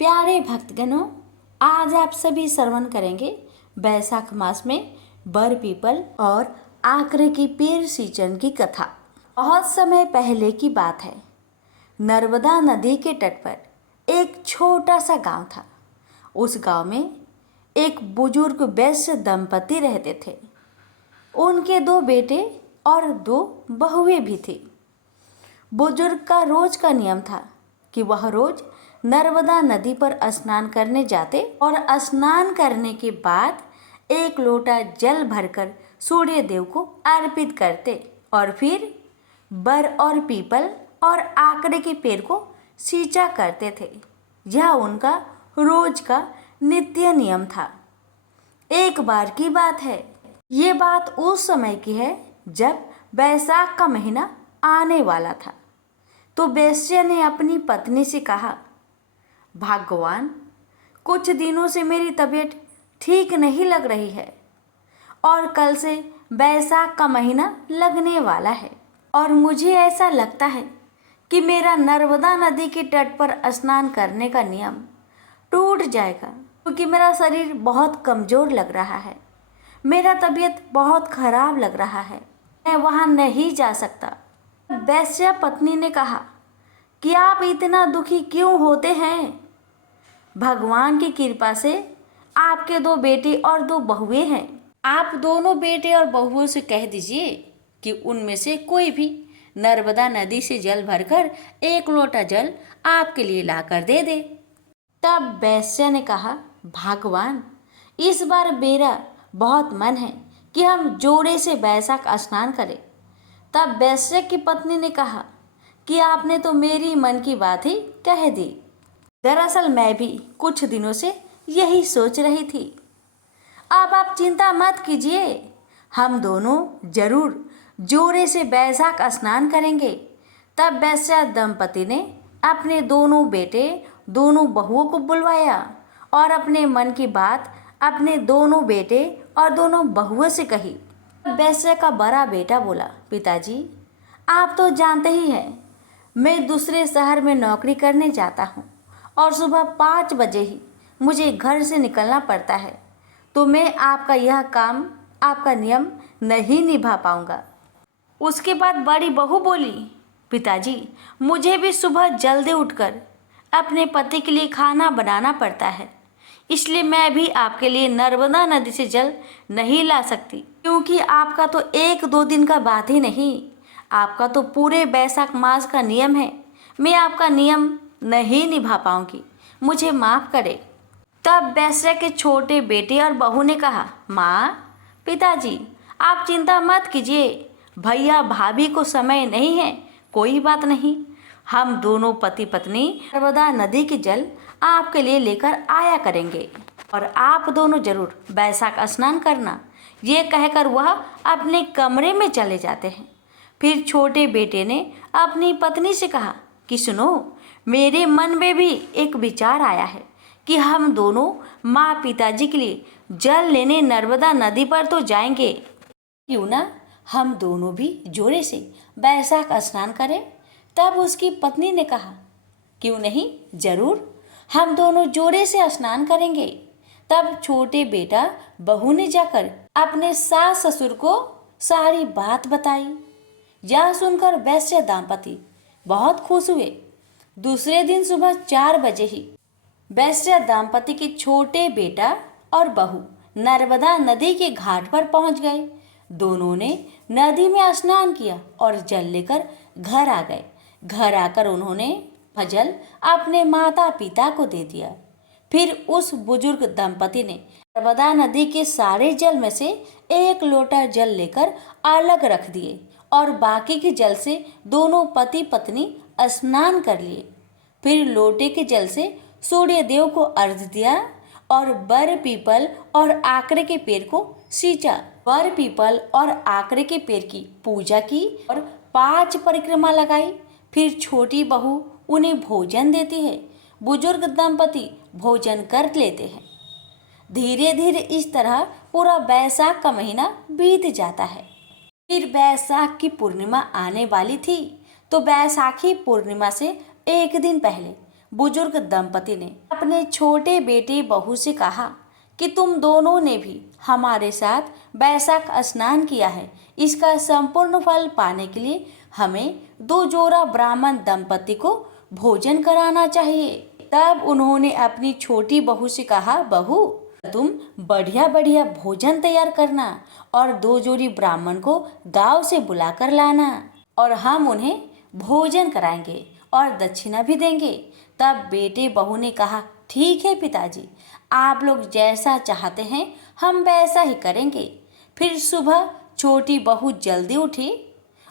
प्यारे भक्तगणों, आज आप सभी श्रवण करेंगे बैसाख मास में बर पीपल और आकरे की पेड़ सींचन की कथा। बहुत समय पहले की बात है। नर्मदा नदी के तट पर एक छोटा सा गांव था। उस गांव में एक बुजुर्ग वैश्य दंपति रहते थे। उनके 2 बेटे और 2 बहुएं भी थी। बुजुर्ग का रोज का नियम था कि वह रोज नर्मदा नदी पर स्नान करने जाते और स्नान करने के बाद 1 लोटा जल भरकर सूर्य देव को अर्पित करते और फिर बर और पीपल और आकड़े के पेड़ को सींचा करते थे। यह उनका रोज का नित्य नियम था। एक बार की बात है। ये बात उस समय की है जब बैसाख का महीना आने वाला था। तो वैश्य ने अपनी पत्नी से कहा, भगवान, कुछ दिनों से मेरी तबीयत ठीक नहीं लग रही है और कल से बैसाख का महीना लगने वाला है और मुझे ऐसा लगता है कि मेरा नर्मदा नदी के तट पर स्नान करने का नियम टूट जाएगा, क्योंकि मेरा शरीर बहुत कमज़ोर लग रहा है। मेरा तबीयत बहुत खराब लग रहा है, मैं वहाँ नहीं जा सकता। वैश्य पत्नी ने कहा कि आप इतना दुखी क्यों होते हैं? भगवान की कृपा से आपके 2 बेटे और 2 बहुएं हैं। आप दोनों बेटे और बहुओं से कह दीजिए कि उनमें से कोई भी नर्मदा नदी से जल भरकर 1 लोटा जल आपके लिए लाकर दे दे। तब वैश्य ने कहा, भगवान, इस बार मेरा बहुत मन है कि हम जोड़े से बैसाख स्नान करें। तब वैश्य की पत्नी ने कहा कि आपने तो मेरी मन की बात ही कह दी। दरअसल मैं भी कुछ दिनों से यही सोच रही थी। अब आप चिंता मत कीजिए, हम दोनों जरूर जोरे से बैसाख स्नान करेंगे। तब वैश्य दंपति ने अपने दोनों बेटे, दोनों बहुओं को बुलवाया और अपने मन की बात अपने दोनों बेटे और दोनों बहुओं से कही। वैश्य का बड़ा बेटा बोला, पिताजी, आप तो जानते ही हैं, मैं दूसरे शहर में नौकरी करने जाता हूँ और सुबह 5 बजे ही मुझे घर से निकलना पड़ता है, तो मैं आपका यह काम, आपका नियम नहीं निभा पाऊँगा। उसके बाद बड़ी बहू बोली, पिताजी, मुझे भी सुबह जल्दी उठकर अपने पति के लिए खाना बनाना पड़ता है, इसलिए मैं भी आपके लिए नर्मदा नदी से जल नहीं ला सकती, क्योंकि आपका तो 1-2 दिन का बात ही नहीं, आपका तो पूरे बैसाख मास का नियम है। मैं आपका नियम नहीं निभा पाऊंगी, मुझे माफ़ करें। तब वैश्य के छोटे बेटे और बहू ने कहा, माँ, पिताजी, आप चिंता मत कीजिए, भैया भाभी को समय नहीं है, कोई बात नहीं, हम दोनों पति पत्नी नर्मदा नदी के जल आपके लिए लेकर आया करेंगे और आप दोनों जरूर बैसाख स्नान करना। ये कहकर वह अपने कमरे में चले जाते हैं। फिर छोटे बेटे ने अपनी पत्नी से कहा कि सुनो, मेरे मन में भी एक विचार आया है कि हम दोनों माँ पिताजी के लिए जल लेने नर्मदा नदी पर तो जाएंगे, क्यों ना हम दोनों भी जोरे से बैसाख स्नान करें। तब उसकी पत्नी ने कहा, क्यों नहीं, जरूर, हम दोनों जोड़े से स्नान करेंगे। तब छोटे बेटा बहू ने जाकर अपने सास ससुर को सारी बात बताई। यह सुनकर वैश्य दंपति बहुत खुश हुए। दूसरे दिन सुबह 4 बजे ही वैश्य दंपति के छोटे बेटा और बहू नर्मदा नदी के घाट पर पहुंच गए। दोनों ने नदी में स्नान किया और जल लेकर घर आ गए। घर आकर उन्होंने जल अपने माता पिता को दे दिया। फिर उस बुजुर्ग दंपति ने नर्मदा नदी के सारे जल में से 1 लोटा जल लेकर अलग रख दिए और बाकी के जल से दोनों पति पत्नी स्नान कर लिए। फिर लोटे के जल से सूर्य देव को अर्घ्य दिया और बर पीपल और आकरे के पेड़ को सींचा। बर पीपल और आकरे के पेड़ की पूजा की और 5 परिक्रमा लगाई। फिर छोटी बहू उन्हें भोजन देती है। बुजुर्ग दंपति भोजन कर लेते हैं। धीरे धीरे इस तरह पूरा बैसाख का महीना बीत जाता है। फिर बैसाख की पूर्णिमा आने वाली थी, तो बैसाखी पूर्णिमा से 1 दिन पहले बुजुर्ग दंपति ने अपने छोटे बेटे बहू से कहा कि तुम दोनों ने भी हमारे साथ बैसाख स्नान किया है। इसका संपूर्ण फल पाने के लिए हमें 2 जोड़ा ब्राह्मण दंपति को भोजन कराना चाहिए। तब उन्होंने अपनी छोटी बहू से कहा, बहू तुम बढ़िया बढ़िया भोजन तैयार करना और 2 जोड़ी ब्राह्मण को गांव से बुला कर लाना और हम उन्हें भोजन कराएंगे और दक्षिणा भी देंगे। तब बेटे बहू ने कहा, ठीक है पिताजी, आप लोग जैसा चाहते हैं हम वैसा ही करेंगे। फिर सुबह छोटी बहू जल्दी उठी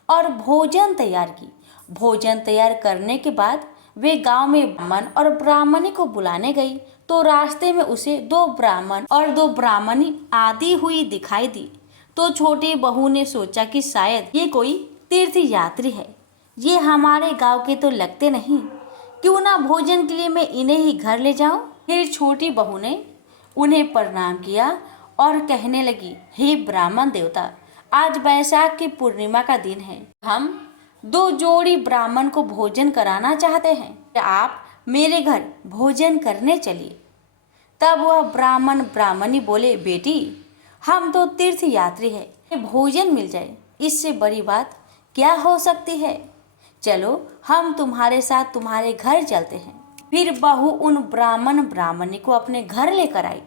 और भोजन तैयार की। भोजन तैयार करने के बाद वे गांव में ब्राह्मण और ब्राह्मणी को बुलाने गई तो रास्ते में उसे 2 ब्राह्मण और 2 ब्राह्मणी आती हुई दिखाई दी। तो छोटी बहू ने सोचा कि शायद ये कोई तीर्थ यात्री है, ये हमारे गांव के तो लगते नहीं, क्यों ना भोजन के लिए मैं इन्हें ही घर ले जाऊं। फिर छोटी बहू ने उन्हें प्रणाम किया और कहने लगी, हे ब्राह्मण देवता, आज बैसाख की पूर्णिमा का दिन है, हम 2 जोड़ी ब्राह्मण को भोजन कराना चाहते हैं, आप मेरे घर भोजन करने चलिए। तब वह ब्राह्मण ब्राह्मणी बोले, बेटी हम तो तीर्थ यात्री है, भोजन मिल जाए इससे बड़ी बात क्या हो सकती है, चलो हम तुम्हारे साथ तुम्हारे घर चलते हैं। फिर बहू उन ब्राह्मण ब्राह्मणी को अपने घर लेकर आई,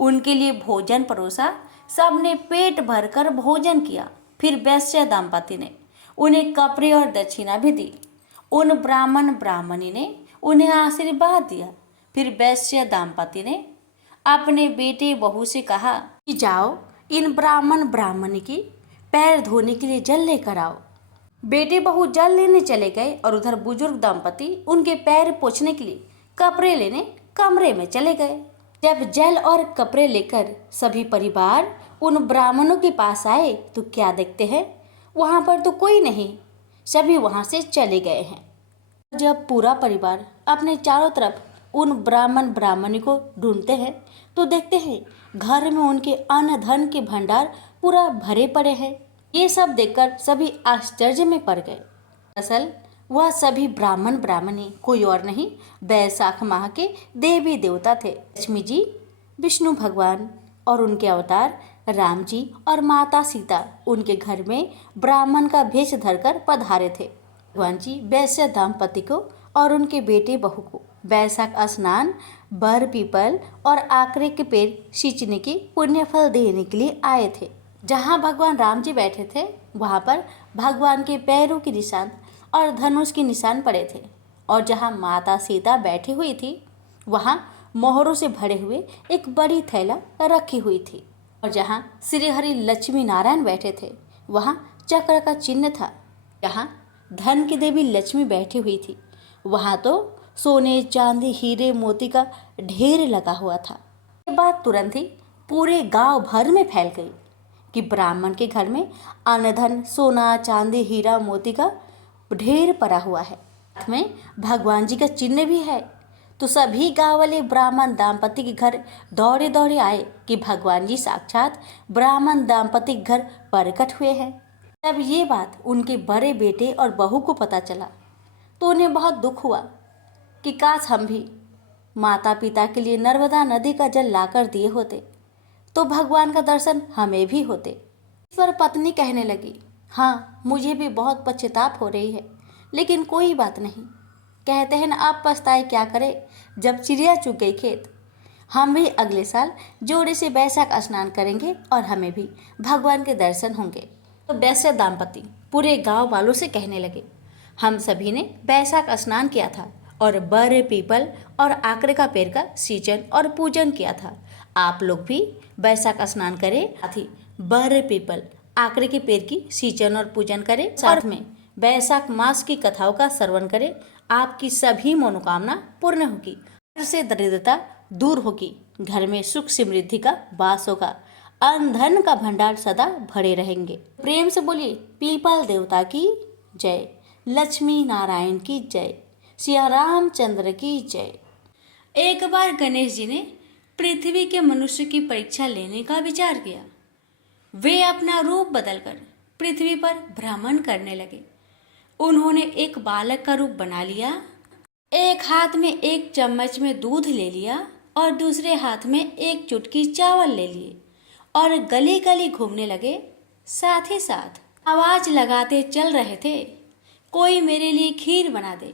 उनके लिए भोजन परोसा, सबने पेट भरकर भोजन किया। फिर वैश्य दंपति ने उन्हें कपड़े और दक्षिणा भी दी। उन ब्राह्मण ब्राह्मणी ने उन्हें आशीर्वाद दिया। फिर वैश्य दंपति ने अपने बेटे बहू से कहा कि जाओ इन ब्राह्मण ब्राह्मणी के पैर धोने के लिए जल लेकर आओ। बेटे बहू जल लेने चले गए और उधर बुजुर्ग दंपति उनके पैर पोंछने के लिए कपड़े लेने कमरे में चले गए। जब जल और कपड़े लेकर सभी परिवार उन ब्राह्मणों के पास आए तो क्या देखते हैं, वहां पर तो कोई नहीं, सभी वहां से चले गए हैं। जब पूरा परिवार अपने चारों तरफ उन ब्राह्मण ब्राह्मणी को ढूंढते हैं तो देखते हैं घर में उनके अन्न धन के भंडार पूरा भरे पड़े हैं। ये सब देखकर सभी आश्चर्य में पड़ गए। दरअसल वह सभी ब्राह्मण ब्राह्मणी कोई और नहीं, बैसाख माह के देवी देवता थे। लक्ष्मी जी, विष्णु भगवान और उनके अवतार राम जी और माता सीता उनके घर में ब्राह्मण का भेष धरकर पधारे थे। भगवान जी वैश्य दंपति को और उनके बेटे बहू को बैसाख स्नान, बर पीपल और आकरे के पेड़ सींचने के पुण्य फल देने के लिए आए थे। जहाँ भगवान राम जी बैठे थे वहाँ पर भगवान के पैरों के निशान और धनुष के निशान पड़े थे, और जहाँ माता सीता बैठी हुई थी वहाँ मोहरों से भरे हुए एक बड़ी थैला रखी हुई थी, और जहाँ श्री हरि लक्ष्मी नारायण बैठे थे वहाँ चक्र का चिन्ह था। जहाँ धन की देवी लक्ष्मी बैठी हुई थी वहाँ तो सोने चांदी हीरे मोती का ढेर लगा हुआ था। ये बात तुरंत ही पूरे गांव भर में फैल गई कि ब्राह्मण के घर में अन्न धन सोना चांदी हीरा मोती का ढेर पड़ा हुआ है, साथ में भगवान जी का चिन्ह भी है। तो सभी गांव वाले ब्राह्मण दाम्पत्य के घर दौड़े दौड़े आए कि भगवान जी साक्षात ब्राह्मण दाम्पत्य के घर प्रकट हुए हैं। तब ये बात उनके बड़े बेटे और बहू को पता चला तो उन्हें बहुत दुख हुआ कि काश हम भी माता पिता के लिए नर्मदा नदी का जल लाकर दिए होते तो भगवान का दर्शन हमें भी होते। इस पर पत्नी कहने लगी, हाँ मुझे भी बहुत पश्चाताप हो रही है, लेकिन कोई बात नहीं, कहते हैं ना आप पछताए क्या करे जब चिड़िया चुग गई खेत। हम भी अगले साल जोड़े से बैसाख स्नान करेंगे और हमें भी भगवान के दर्शन होंगे। तो वैश्य दाम्पति पूरे गांव वालों से कहने लगे, हम सभी ने बैसाख स्नान किया था और बर पीपल और आकरे का पेड़ का सींचन और पूजन किया था, आप लोग भी बैसाख स्नान करें, साथ ही बर पीपल आकरे के पेड़ की सींचन और पूजन करें, साथ में बैसाख मास की कथाओं का श्रवण करें। आपकी सभी मनोकामना पूर्ण होगी, घर से दरिद्रता दूर होगी, घर में सुख समृद्धि का वास होगा, अन्न धन का भंडार सदा भरे रहेंगे। प्रेम से बोलिए पीपल देवता की जय, लक्ष्मी नारायण की जय, सिया रामचंद्र की जय। एक बार गणेश जी ने पृथ्वी के मनुष्य की परीक्षा लेने का विचार किया। वे अपना रूप बदलकर पृथ्वी पर भ्रमण करने लगे। उन्होंने एक बालक का रूप बना लिया एक हाथ में एक चम्मच में दूध ले लिया और दूसरे हाथ में एक चुटकी चावल ले लिए और गली गली घूमने लगे। साथ ही साथ आवाज लगाते चल रहे थे, कोई मेरे लिए खीर बना दे,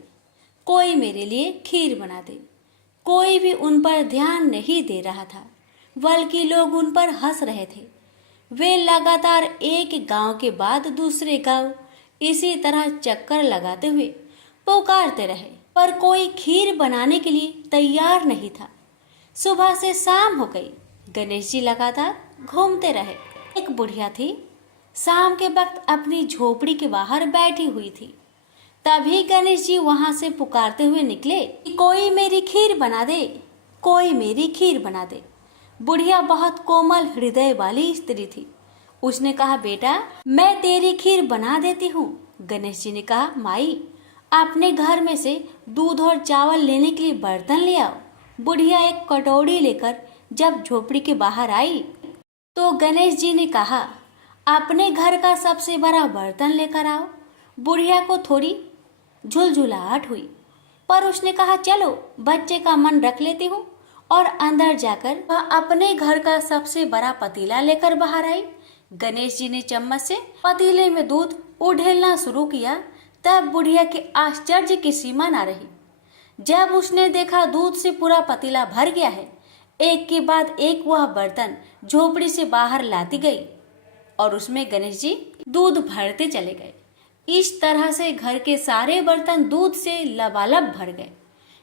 कोई मेरे लिए खीर बना दे। कोई भी उन पर ध्यान नहीं दे रहा था, बल्कि लोग उन पर हंस रहे थे। वे लगातार एक गांव के बाद दूसरे गांव इसी तरह चक्कर लगाते हुए पुकारते रहे, पर कोई खीर बनाने के लिए तैयार नहीं था। सुबह से शाम हो गई, गणेश जी लगातार घूमते रहे। एक बुढ़िया थी, शाम के वक्त अपनी झोपड़ी के बाहर बैठी हुई थी। तभी गणेश जी वहां से पुकारते हुए निकले कि कोई मेरी खीर बना दे, कोई मेरी खीर बना दे। बुढ़िया बहुत कोमल हृदय वाली स्त्री थी। उसने कहा, बेटा मैं तेरी खीर बना देती हूँ। गणेश जी ने कहा, माई अपने घर में से दूध और चावल लेने के लिए बर्तन ले आओ। बुढ़िया एक कटोरी लेकर जब झोपड़ी के बाहर आई तो गणेश जी ने कहा, अपने घर का सबसे बड़ा बर्तन लेकर आओ। बुढ़िया को थोड़ी झुलझुलाहट हुई, पर उसने कहा, चलो बच्चे का मन रख लेती हूँ। और अंदर जाकर वह अपने घर का सबसे बड़ा पतीला लेकर बाहर आई। गणेश जी ने चम्मच से पतीले में दूध उड़ेलना शुरू किया। तब बुढ़िया के आश्चर्य की सीमा न रही। जब उसने देखा दूध से पूरा पतीला भर गया है, एक के बाद एक वह बर्तन झोपड़ी से बाहर लाती गई और उसमें गणेश जी दूध भरते चले गए। इस तरह से घर के सारे बर्तन दूध से लबालब भर गए।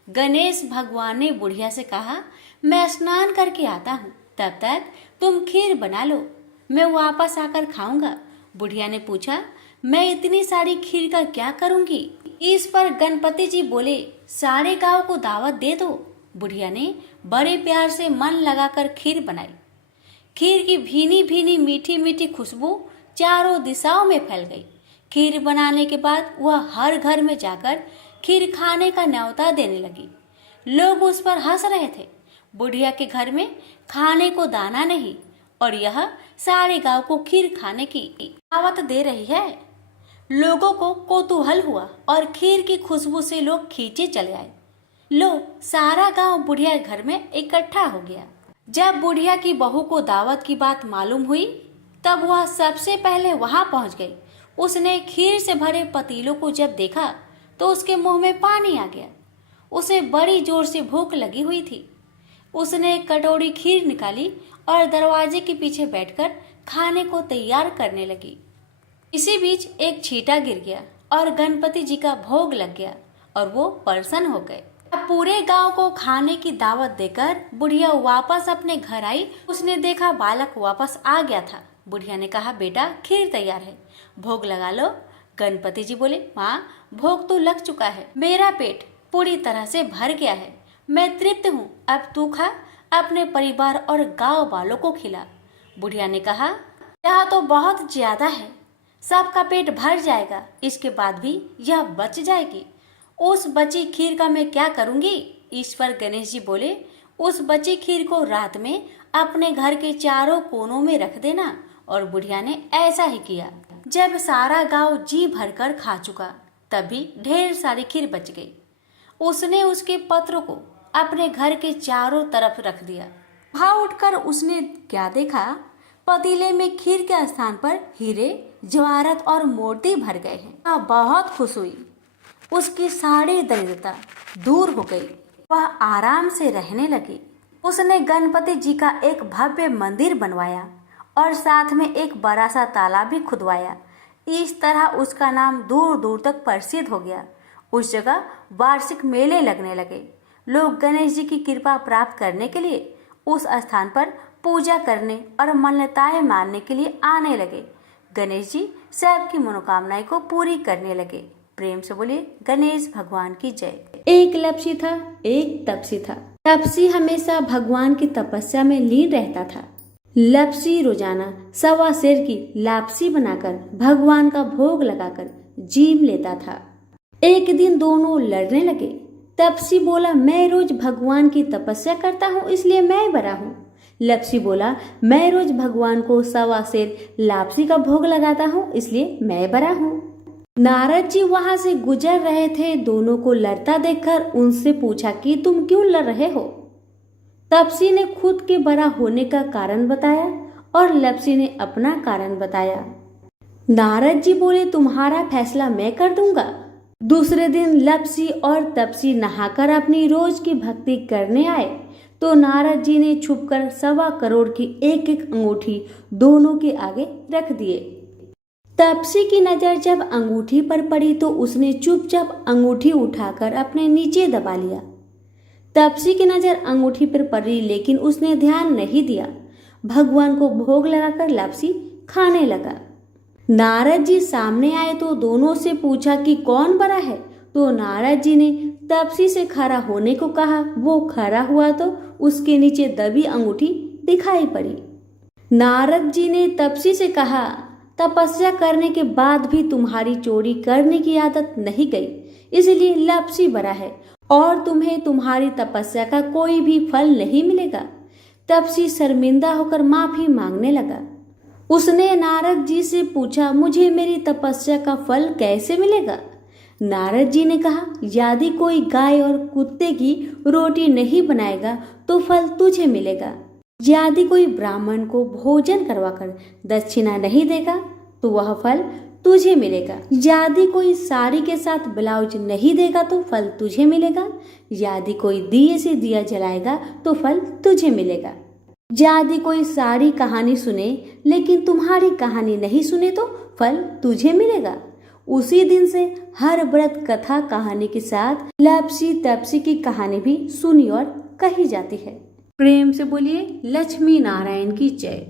गणेश भगवान ने बुढ़िया से कहा, मैं स्नान करके आता हूँ, तब तक तुम खीर बना लो, मैं वापस आकर खाऊंगा। बुढ़िया ने पूछा, मैं इतनी सारी खीर का क्या करूंगी? इस पर गणपति जी बोले, सारे गांव को दावत दे दो। बुढ़िया ने बड़े प्यार से मन लगाकर खीर बनाई। खीर की भीनी भीनी मीठी मीठी खुशबू चारों दिशाओं में फैल गई। खीर बनाने के बाद वह हर घर में जाकर खीर खाने का न्योता देने लगी। लोग उस पर हंस रहे थे। बुढ़िया के घर में खाने को दाना नहीं और यह सारे गांव को खीर खाने की दावत दे रही है। लोगों को कौतूहल हुआ और खीर की खुशबू से लोग खींचे चले आए। लोग सारा गांव बुढ़िया घर में इकट्ठा हो गया। जब बुढ़िया की बहू को दावत की बात मालूम हुई, तब वह सबसे पहले वहां पहुंच गई। उसने खीर से भरे पतीलों को जब देखा तो उसके मुंह में पानी आ गया। उसे बड़ी जोर से भूख लगी हुई थी। उसने एक कटोरी खीर निकाली और दरवाजे के पीछे बैठकर खाने को तैयार करने लगी। इसी बीच एक छींटा गिर गया और गणपति जी का भोग लग गया और वो प्रसन्न हो गए। अब पूरे गांव को खाने की दावत देकर बुढ़िया वापस अपने घर आई। उसने देखा बालक वापस आ गया था। बुढ़िया ने कहा, बेटा खीर तैयार है, भोग लगा लो। गणपति जी बोले, माँ भोग तो लग चुका है, मेरा पेट पूरी तरह से भर गया है, मैं तृप्त हूँ, अब तू खा, अपने परिवार और गांव वालों को खिला। बुढ़िया ने कहा, यह तो बहुत ज्यादा है, सबका पेट भर जाएगा, इसके बाद भी यह बच जाएगी। उस बची खीर का मैं क्या करूंगी? इस पर गणेश जी बोले, उस बची खीर को रात में अपने घर के चारों कोनों में रख देना। और बुढ़िया ने ऐसा ही किया। जब सारा गांव जी भरकर खा चुका, तभी ढेर सारी खीर बच गई। उसने उसके पत्रों को अपने घर के चारों तरफ रख दिया। वहां उठकर उसने क्या देखा? पतीले में खीर के स्थान पर हीरे, जवाहरात और मोती भर गए हैं। बहुत खुश हुई। उसकी सारी दरिद्रता दूर हो गई। वह आराम से रहने लगी। उसने गणपति जी का एक भव्य मंदिर बनवाया और साथ में एक बड़ा सा तालाब भी खुदवाया। इस तरह उसका नाम दूर दूर तक प्रसिद्ध हो गया। उस जगह वार्षिक मेले लगने लगे। लोग गणेश जी की कृपा प्राप्त करने के लिए उस स्थान पर पूजा करने और मान्यताएं मानने के लिए आने लगे। गणेश जी सबकी मनोकामनाएं को पूरी करने लगे। प्रेम से बोलिए गणेश भगवान की जय। एक लपसी था, एक तपसी था। तपसी हमेशा भगवान की तपस्या में लीन रहता था। लपसी रोजाना 1.25 सेर की लापसी बनाकर भगवान का भोग लगाकर जीम लेता था। एक दिन दोनों लड़ने लगे। तपसी बोला, मैं रोज भगवान की तपस्या करता हूँ, इसलिए मैं बड़ा हूँ। लपसी बोला, मैं रोज भगवान को 1.25 सेर लापसी का भोग लगाता हूँ, इसलिए मैं बड़ा हूँ। नारद जी वहां से गुजर रहे थे। दोनों को लड़ता देखकर उनसे पूछा कि तुम क्यों लड़ रहे हो। तपसी ने खुद के बड़ा होने का कारण बताया और लपसी ने अपना कारण बताया। नारद जी बोले, तुम्हारा फैसला मैं कर दूंगा। दूसरे दिन लपसी और तपसी नहाकर अपनी रोज की भक्ति करने आए तो नारद जी ने छुपकर 1.25 करोड़ की एक एक अंगूठी दोनों के आगे रख दिए। तपसी की नजर जब अंगूठी पर पड़ी तो उसने चुपचाप अंगूठी उठाकर अपने नीचे दबा लिया। तपसी की नजर अंगूठी पर पड़ी लेकिन उसने ध्यान नहीं दिया। भगवान को भोग लगाकर लपसी खाने लगा। नारद जी सामने आए तो दोनों से पूछा कि कौन बड़ा है, तो नारद जी ने तपसी से खड़ा होने को कहा। वो खड़ा हुआ तो उसके नीचे दबी अंगूठी दिखाई पड़ी। नारद जी ने तपसी से कहा, तपस्या करने के बाद भी तुम्हारी चोरी करने की आदत नहीं गई, इसलिए लपसी बड़ा है और तुम्हें तुम्हारी तपस्या का कोई भी फल नहीं मिलेगा। तपसी शर्मिंदा होकर माफी मांगने लगा। उसने नारद जी से पूछा, मुझे मेरी तपस्या का फल कैसे मिलेगा। नारद जी ने कहा, यदि कोई गाय और कुत्ते की रोटी नहीं बनाएगा तो फल तुझे मिलेगा। यदि कोई ब्राह्मण को भोजन करवाकर दक्षिणा नहीं देगा तो वह फल तुझे मिलेगा। यदि कोई साड़ी के साथ ब्लाउज नहीं देगा तो फल तुझे मिलेगा। यदि कोई दिए से दिया जलाएगा तो फल तुझे मिलेगा। यदि कोई सारी कहानी सुने लेकिन तुम्हारी कहानी नहीं सुने तो फल तुझे मिलेगा। उसी दिन से हर व्रत कथा कहानी के साथ लपसी तपसी की कहानी भी सुनी और कही जाती है। प्रेम से बोलिए लक्ष्मी नारायण की जय।